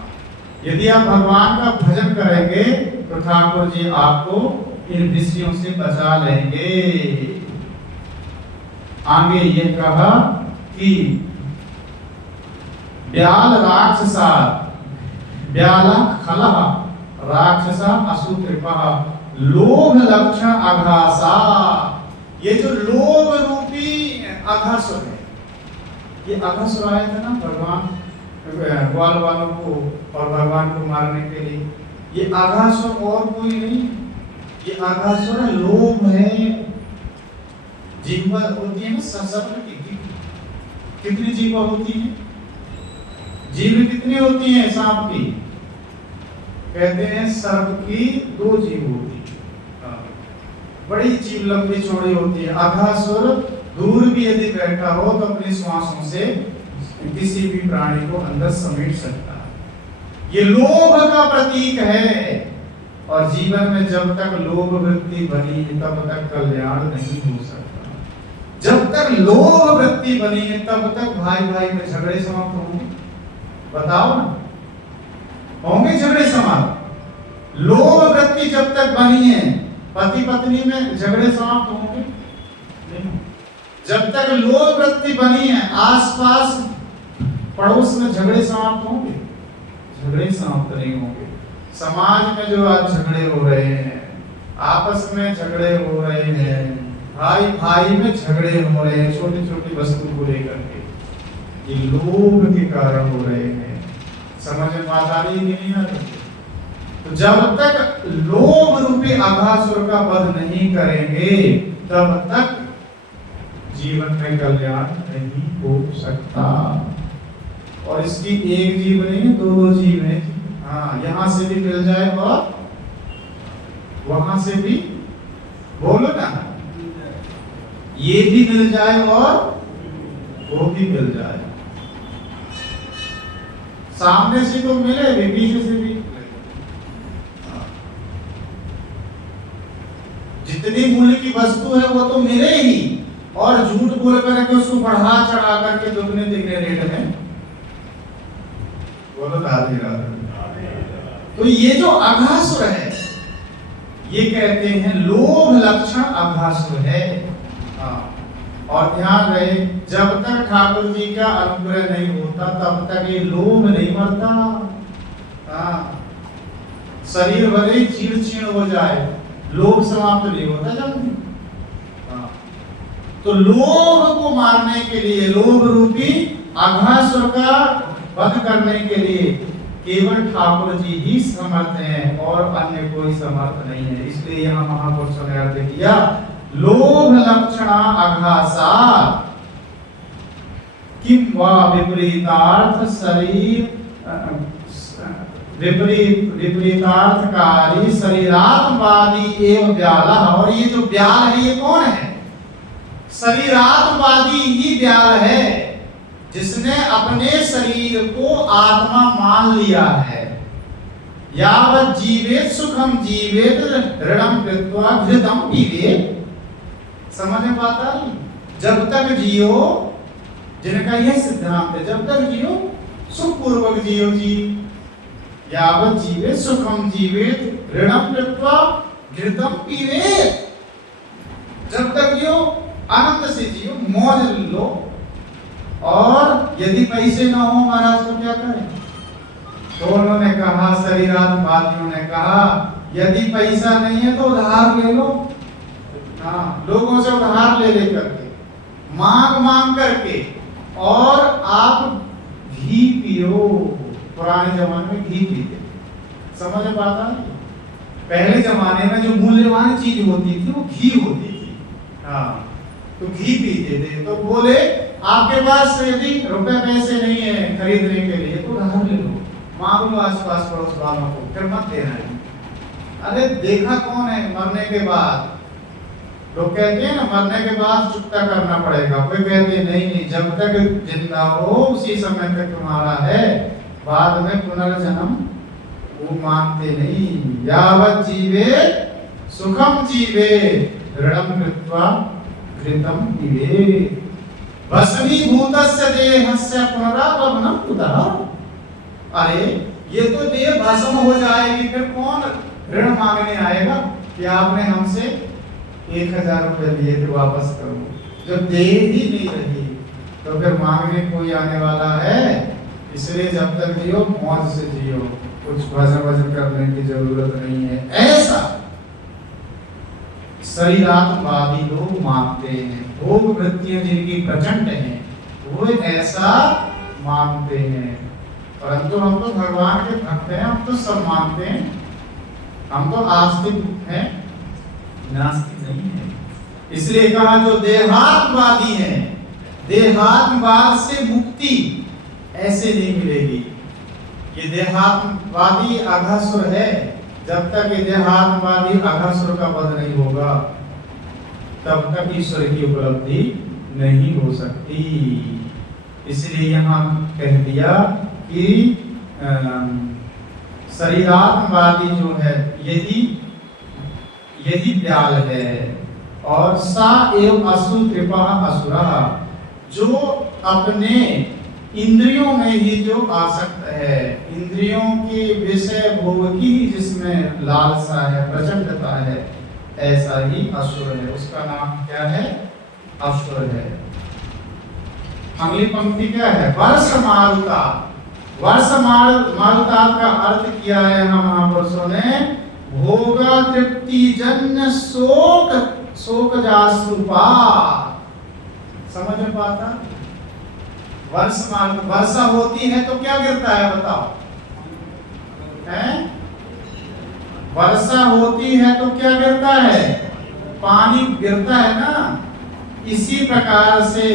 यदि आप भगवान का भजन करेंगे तो ठाकुर जी आपको इन विषयों से बचा लेंगे। आगे ये कहा कि ब्याल राक्षसा ब्याला खलह राक्षसा असुकृपा लोभ लक्षण अघासा। ये जो लोभ रूपी अघासुर है, ये अघासुर आया था ना भगवान ग्वाल वालों को और भगवान को मारने के लिए। ये अघासुर और कोई नहीं, ये अघासुर लोभ है। जीवा होती है ना सर्प की, कितनी जीवा होती है? जीभ कितनी होती है सांप की? कहते हैं सर्प की 2 जीभ होती है, बड़ी जीभ लंबी चौड़ी होती है। अघासुर दूर भी यदि बैठा हो तो अपनी श्वासों से किसी भी प्राणी को अंदर समेट सकता है। ये लोभ का प्रतीक है, और जीवन में जब तक लोभ वृत्ति बनी है तब तक कल्याण नहीं हो सकता। जब तक लोभ वृत्ति बनी है तब तक भाई भाई में झगड़े समाप्त होंगे। बताओ ना, होंगे झगड़े समाप्त? लोभ वृत्ति जब तक बनी है पति पत्नी में झगड़े समाप्त होंगे नहीं। जब तक लोभ वृत्ति बनी है आसपास पड़ोस में झगड़े समाप्त होंगे? झगड़े समाप्त नहीं होंगे। समाज में जो आज झगड़े हो रहे हैं, आपस में झगड़े हो रहे हैं, भाई भाई में झगड़े हो रहे हैं छोटी छोटी वस्तु को लेकर के, ये लोभ के कारण हो रहे हैं। समझ में बात आ रही है कि नहीं आ रही? तो जब तक लोभ रूपी अघासुर का वध नहीं करेंगे तब तक जीवन में कल्याण नहीं हो सकता। और इसकी एक जीव नहीं है, 2 जीव है। हाँ, यहाँ से भी मिल जाए और वहां से भी, बोलो ना, ये भी मिल जाए और वो भी मिल जाए। सामने से तो मिले भी, पीछे से भी। जितनी मूल्य की वस्तु है वो तो मिले ही, और झूठ बोल करके उसको बढ़ा चढ़ा करके दुगने तिगने रेट में, बोलो राधे राधे। तो ये जो अघासुर है, ये कहते हैं लोभ लक्षण अघासुर है। और ध्यान रहे, जब तक ठाकुर जी का अनुग्रह नहीं होता तब तक ये लोभ नहीं मरता। शरीर भले जीर्ण शीर्ण हो जाए, लोभ समाप्त नहीं होता जल्दी। तो लोभ को मारने के लिए, लोभ रूपी अघासुर का वध करने के लिए केवल ठाकुर जी ही समर्थ हैं और अन्य कोई समर्थ नहीं है। इसलिए यहाँ महापुरुषों ने अर्थ किया, लोभ लक्षणा अघासा किम वा विपरीतार्थ शरीर विपरीतार्थकारी शरीरात्मवादी एवं ब्याला। और ये जो ब्याल है ये कौन है? शरीरात्मवादी ही ब्याल है, जिसने अपने शरीर को आत्मा मान लिया है। यावत् जीवेत सुखम जीवेत ऋणम कृत्वा घृतम पीवेत। समझ में बात आ रही? जब तक जियो, जिनका यह सिद्धांत है, जब तक जियो सुख पूर्वक जियो जी। यावत् जीवेत सुखम जीवेत ऋणम कृत्वा घृतम पीवेत। जब तक जियो आनंद से जियो, मौज लो। और यदि पैसे ना हो महाराज तो क्या करें? तो उन्होंने कहा, शरीरात्मवादियों ने कहा, यदि पैसा नहीं है तो उधार ले लो। हाँ, लोगों से उधार ले करके, मांग करके, और आप घी पियो। पुराने जमाने में घी पीते, समझ में बात आ रही? पहले जमाने में जो मूल्यवान चीज होती थी वो घी होती थी। हाँ, तो घी पीते थे। तो बोले, आपके पास यदि रुपए पैसे नहीं है खरीदने के लिए तो उधार ले लो, मांग लो आस पास पड़ोस वालों को, फिर मत देना है। अरे देखा कौन है मरने के बाद? लोग कहते हैं ना मरने के बाद चुकता करना पड़ेगा, कोई कहते हैं नहीं नहीं, जब तक जिंदा हो उसी समय तक तुम्हारा है, बाद में पुनर्जन्म वो मानते नहीं। यावत जीवे सुखम जीवे ऋणम कृत्वा घृतम पीवे भस्मीभूतस्य देहस्य पुनरागमनम कुतः। अरे ये तो देह भस्म हो जाएगी, फिर कौन ऋण मांगने आएगा कि आपने हमसे 1000 रुपए दिए थे वापस करो। जब देह ही नहीं रही तो फिर मांगने कोई आने वाला है? इसलिए जब तक जियो मौज से जियो, कुछ भजन करने की जरूरत नहीं है। ऐसा शरीरात्मवादी लोग मानते हैं, भोग वृत्तियां जिनकी प्रचंड हैं वो ऐसा मानते हैं। परंतु हम तो भगवान के भक्त हैं, हम तो सब मानते हैं, हम तो आस्तिक हैं, नास्तिक नहीं है। इसलिए कहा जो देहात्मवादी है, देहात्मवाद से मुक्ति ऐसे नहीं मिलेगी। ये देहात्मवादी अघासुर है, जब तक ये देहात्मवादी अघासुर का वध नहीं होगा तब तक ईश्वर की उपलब्धि नहीं हो सकती। इसलिए यहाँ कह दिया कि शरीरात्मवादी जो है यही ब्याल है, और सा एव असु कृपा असुरा, जो अपने इंद्रियों में ही जो आसक्त है, इंद्रियों के विषय भोग की जिसमें लालसा है, प्रचंडता है, ऐसा ही असुर है। उसका नाम क्या है? असुर है। अगली पंक्ति क्या है? वर्ष मारुता। वर्ष मारुता का अर्थ किया है हम महापुरुषों ने, भोगा तृप्ति जन्य शोक शोक जाश्रुपा। समझ में पाता? वर्षा होती है तो क्या गिरता है बताओ? हैं? वर्षा होती है तो क्या गिरता है? पानी गिरता है ना। इसी प्रकार से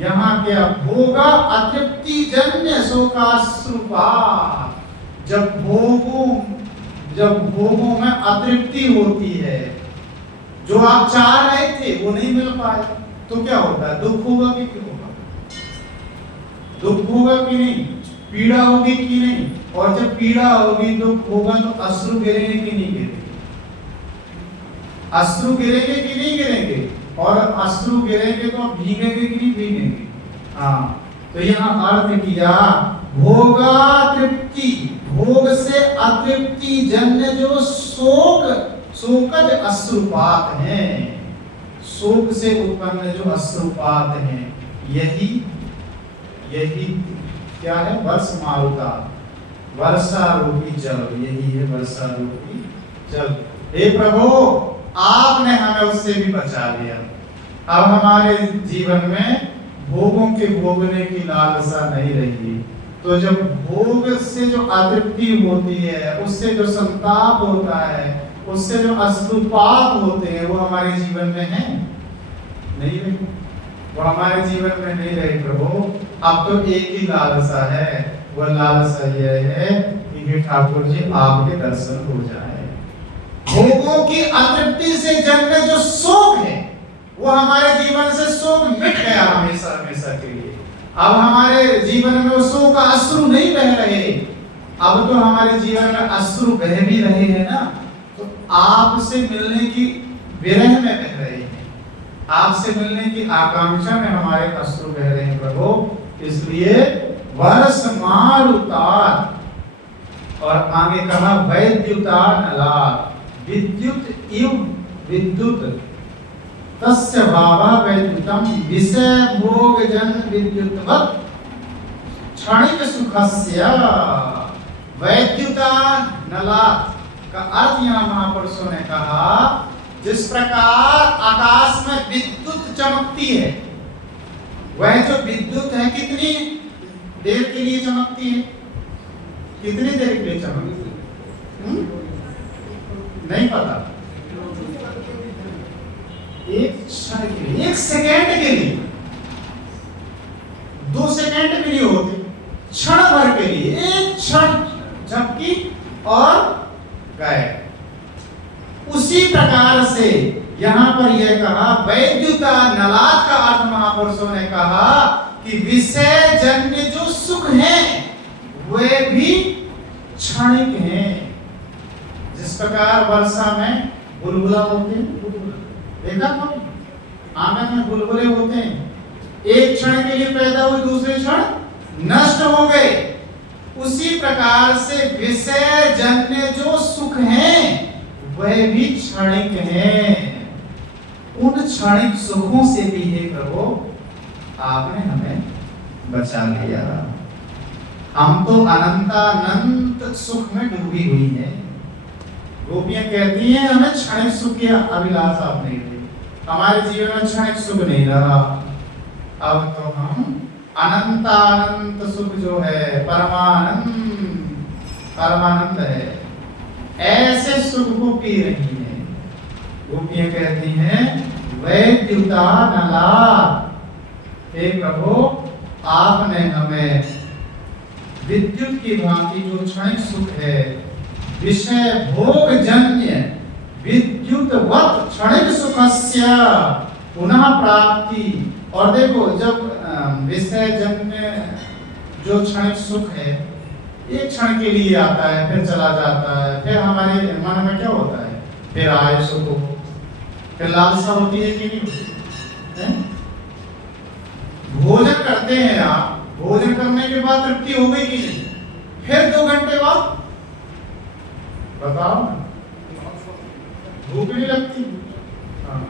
यहाँ क्या भोगा अतृप्ति जन्य शोकाश्रुपा। जब भोगों में अतृप्ति होती है, जो आप चाह रहे थे वो नहीं मिल पाए तो क्या होता है? दुख होगा कि क्यों होगा? दुख होगा कि नहीं? पीड़ा होगी कि नहीं? और जब पीड़ा होगी, दुख होगा तो अश्रु गिरेंगे कि नहीं गिरेंगे? अश्रु गिरेंगे कि नहीं गिरेंगे? और अश्रु गिरेंगे तो भीगेंगे कि नहीं भीगेंगे? हाँ, तो यहाँ अर्थ किया भोगा तृप्ति, भोग से अतृप्ति जन्य जो शोकज अश्रुपात हैं, शोक से उत्पन्न जो अश्रुपात हैं, यही क्या है? वर्ष मारुता, वर्षा रूपी जल, यही है वर्षा रूपी जल। हे प्रभु, आपने हमें उससे भी बचा लिया। अब हमारे जीवन में भोगों के भोगने की लालसा नहीं रही। तो जब भोग से जो अतृप्ति होती है, उससे जो संताप होता है, उससे जो अश्रुपात होते हैं, वो हमारे जीवन में है नहीं रहे, वो हमारे जीवन में नहीं रहे प्रभु। अब तो एक ही लालसा है, वह लालसा यह है कि ठाकुर जी आपके दर्शन हो जाए। भोगों की अतृप्ति से जन्य जो शोक है, वो हमारे जीवन से शोक मिट गया हमेशा हमेशा के लिए। अब हमारे जीवन में वो शोक का अश्रु नहीं बह रहे। अब तो हमारे जीवन में अश्रु बह भी रहे हैं ना, तो आपसे मिलने की विरह में बह रहे हैं, आपसे मिलने की आकांक्षा में हमारे अश्रु बह रहे हैं प्रभु। इसलिए वर्ष मारुतार, और आगे कहा वैद्युतार नलार, विद्युत इव विद्युत तस्य भावा वैद्युतम विषय भोग जन विद्युतवत् क्षणिक सुखस्य। वैद्युता नलात का अर्थ यहाँ महापुरुषों ने कहा, जिस प्रकार आकाश में विद्युत चमकती है, वह जो विद्युत है कितनी देर के लिए चमकती है? कितनी देर के लिए चमकती है? नहीं पता। एक क्षण के लिए, 1 सेकेंड के लिए, 2 सेकेंड के लिए होती, क्षण भर के लिए, एक क्षण झपकी और गायब। प्रकार से यहाँ पर यह कहा वैद्युता नलाद का अर्थ महापुरुषों ने कहा कि विषय जन्य जो सुख हैं वे भी क्षणिक हैं। जिस प्रकार वर्षा में बुलबुला होते हैं, देखा तो आंगन में बुलबुले होते हैं, एक क्षण के लिए पैदा हुए दूसरे क्षण नष्ट हो गए। उसी प्रकार से विषय जन्य जो सुख हैं वह भी क्षणिक हैं। उन क्षणिक सुखों से भी हे प्रभु आपने हमें बचा लिया। हम तो अनंतानंत सुख में डूबी हुई हैं। गोपियां कहती हैं हमें क्षणिक सुख की अभिलाषा नहीं रही, हमारे जीवन में क्षणिक सुख नहीं रहा। अब तो हम अनंतानंत सुख जो है परमानंद है, ऐसे सुख को पी रही हैं। गोपियां कहती हैं वैद्युता नला, हे प्रभु आपने हमें विद्युत की भांति जो क्षणिक सुख है, विषय भोग जन्य विद्युतवत क्षणिक सुखस्य पुनः प्राप्ति। और देखो जब विषय जन्य जो क्षणिक सुख है एक क्षण के लिए आता है फिर चला जाता है, फिर हमारे मन में क्या होता है, फिर आए सुख हो, फिर लालसा होती है कि नहीं होती है? भोजन करते हैं आप, भोजन करने के बाद तृप्ति हो गई कि नहीं, फिर 2 घंटे बाद बताओ भूख नहीं लगती। हाँ।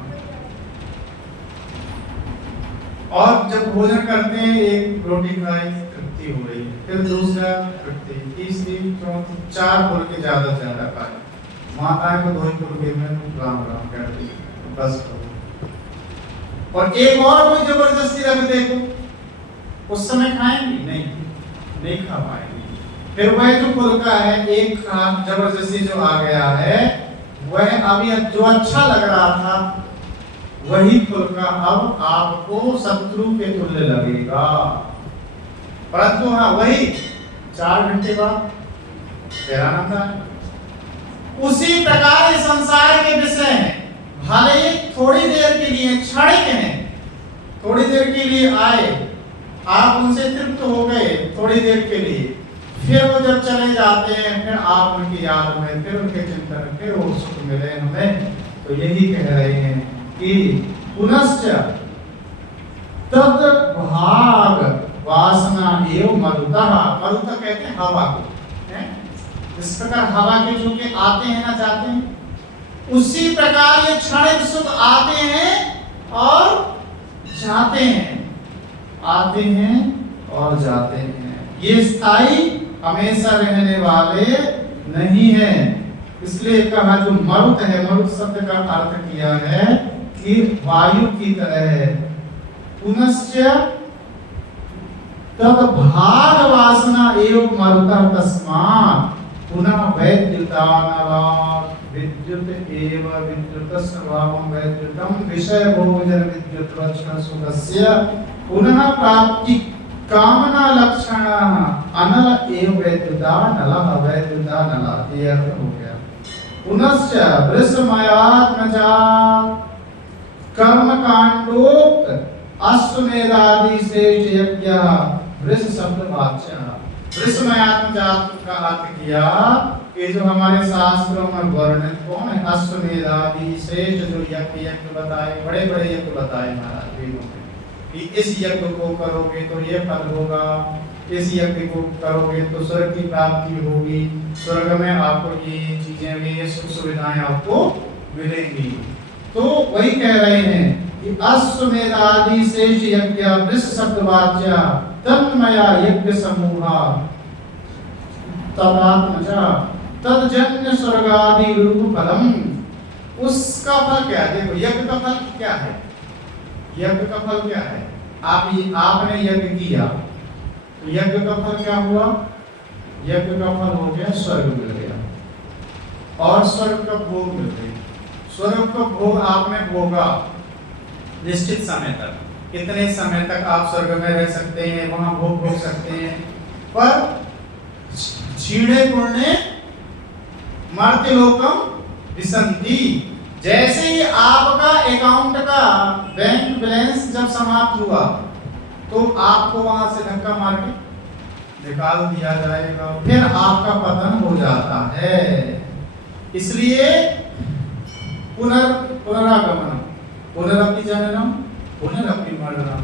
और जब भोजन करते हैं एक रोटी खाई तृप्ति हो रही है, फिर दूसरा तृप्ति, तीसरी चौथी 4 फुल के ज्यादा से ज्यादा खाए, माताएं को 2 फुल के में राम राम करती है बस करो। और एक और कोई जबरदस्ती रख दे तो उस समय खाएंगे नहीं खा पाएंगे। फिर वह जो फुल्का है एक जबरदस्ती जो आ गया है वह अभी जो अच्छा लग रहा था वही फुल्का अब आपको शत्रु के तुल्य लगेगा। परंतु हाँ वही 4 घंटे बाद फिर आनंद है। उसी प्रकार ये संसार के विषय हैं, भले ही थोड़ी देर के लिए क्षणिक हैं, थोड़ी देर के लिए आए, आप उनसे तृप्त हो गए थोड़ी देर के लिए, फिर वो जब चले जाते हैं फिर आप उनकी याद में, फिर उनके चिंतन, फिर वो सुख मिले हमें। तो यही कह रहे हैं कि पुनश्च तद भाग वासना एवं मरुतः, मरुतः कहते हैं हवा को, इस प्रकार हवा के जो के आते हैं ना जाते हैं, उसी प्रकार ये क्षणिक सुख आते हैं और जाते हैं, आते हैं और जाते हैं। ये स्थायी हमेशा रहने वाले नहीं है। इसलिए कहा जो मरुत है, मरुत शब्द का अर्थ किया है कि वायु की तरह है। पुनश्च तब भाग वासना एवं मरुतः तस्मात् पुनः वैद्युतानला विद्युत एव विद्युत स्वभावं वैद्युतम विषय भोजन विद्युत लक्षण सुखस्य पुनः प्राप्ति कामना लक्षण अनल एव वैद्युतानलः वैद्युतानला, ये अर्थ हो गया। पुनश्च वृषमयात्मजा कर्म कांडोक्त अश्वमेधादि शेष यज्ञ वृष शब्द वाच्य। वृषमयात्मजात का अर्थ किया कि जो हमारे शास्त्रों में वर्णित कौन है, अश्वमेधादि शेष जो यज्ञ बताए, बड़े बड़े यज्ञ बताए महाराज वेदों में कि इस यज्ञ को करोगे तो ये फल होगा, इस यज्ञ को करोगे तो स्वर्ग की प्राप्ति होगी, स्वर्ग में आपको ये चीजें, ये सुख सुविधाएं आपको मिलेंगी। तो वही कह रहे हैं कि अश्वमेधादि शेष यज्ञ वृष शब्द वाच्य तन्मया यज्ञ समूहा तदात्मजा तदजन्य स्वर्गादि रूप फलम। उसका फल क्या है? देखो यज्ञ का फल क्या है, यज्ञ का फल क्या है? आपने यज्ञ किया तो यज्ञ का फल क्या हुआ? यज्ञ का फल हो गया स्वर्ग मिल गया और स्वर्ग का भोग मिल गया। स्वर्ग का भोग आपने भोगा निश्चित समय तक, कितने समय तक आप स्वर्ग में रह सकते हैं, वहां भोग भोग सकते हैं, पर क्षीणे पुण्य मर्त्य लोकम विसंति, जैसे ही आपका अकाउंट का बैंक बैलेंस जब समाप्त हुआ तो आपको वहां से धक्का मार के निकाल दिया जाएगा, फिर आपका पतन हो जाता है। इसलिए पुनरागमनम पुनरपि जननम पुनरपि मरणम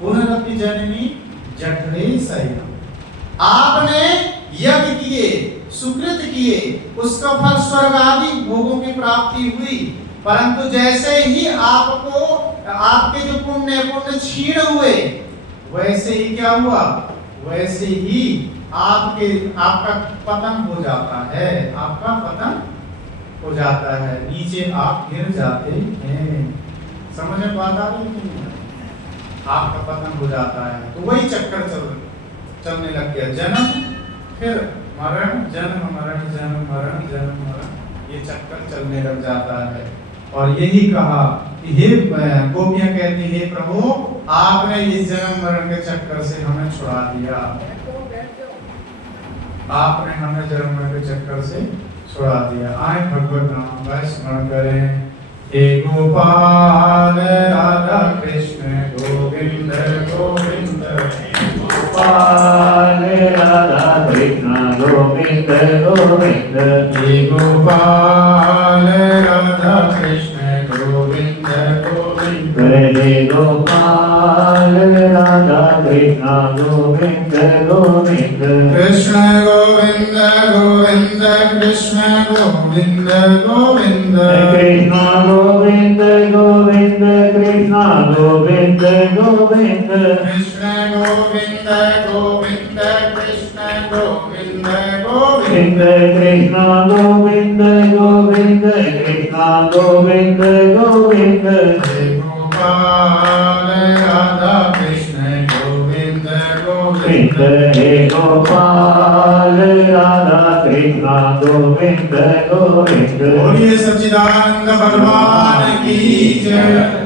पुनरपि जननी जठरे शयनम। आपने यज्ञ किए, सुकृत किए, उसका फल स्वर्ग आदि भोगों की प्राप्ति हुई, परंतु जैसे ही आपको आपके जो पुण्य क्षीण हुए, वैसे ही क्या हुआ, वैसे ही आपका पतन हो जाता है, आपका पतन हो जाता है, नीचे आप गिर जाते हैं। समझ में बात आ रही है? आपका पतन हो जाता है। तो वही चक्कर चलने लग गया, जन्म फिर मरण, जन्म मरण, जन्म मरण, जन्म मरण, ये चक्कर चलने लग जाता है। और यही कहा कि हे गोपियां कहती, हे प्रभु आपने इस जन्म मरण के चक्कर से हमें छुड़ा दिया, आपने हमें जन्म मरण के चक्कर से छुड़ा दिया। आए भगवत नाम का स्मरण करें। हे गोपाल राधा कृष्ण गोविंद गोविंद, गोपाल राधा कृष्ण गोविंद गोविंद, हे गोपाल राधा कृष्ण गोविंद गोविंद, हे गोपाल राधा कृष्ण गोविंद गोविंद, कृष्ण गोविंद गोविंद कृष्ण गोविंद गोविंद, कृष्ण गोविंद गोविंद कृष्ण गोविंद गोविंद, कृष्ण गोविंद गोविंद कृष्ण गोविंद गोविंद, कृष्ण गोविंद गोविंद कृष्ण गोविंद गोविंद, हे गोपाल राधा कृष्ण गोविंद गोविंद, हे गोपाल राधा कृष्ण गोविंद गोविंद। बोलिए सच्चिदानंद भगवान की जय।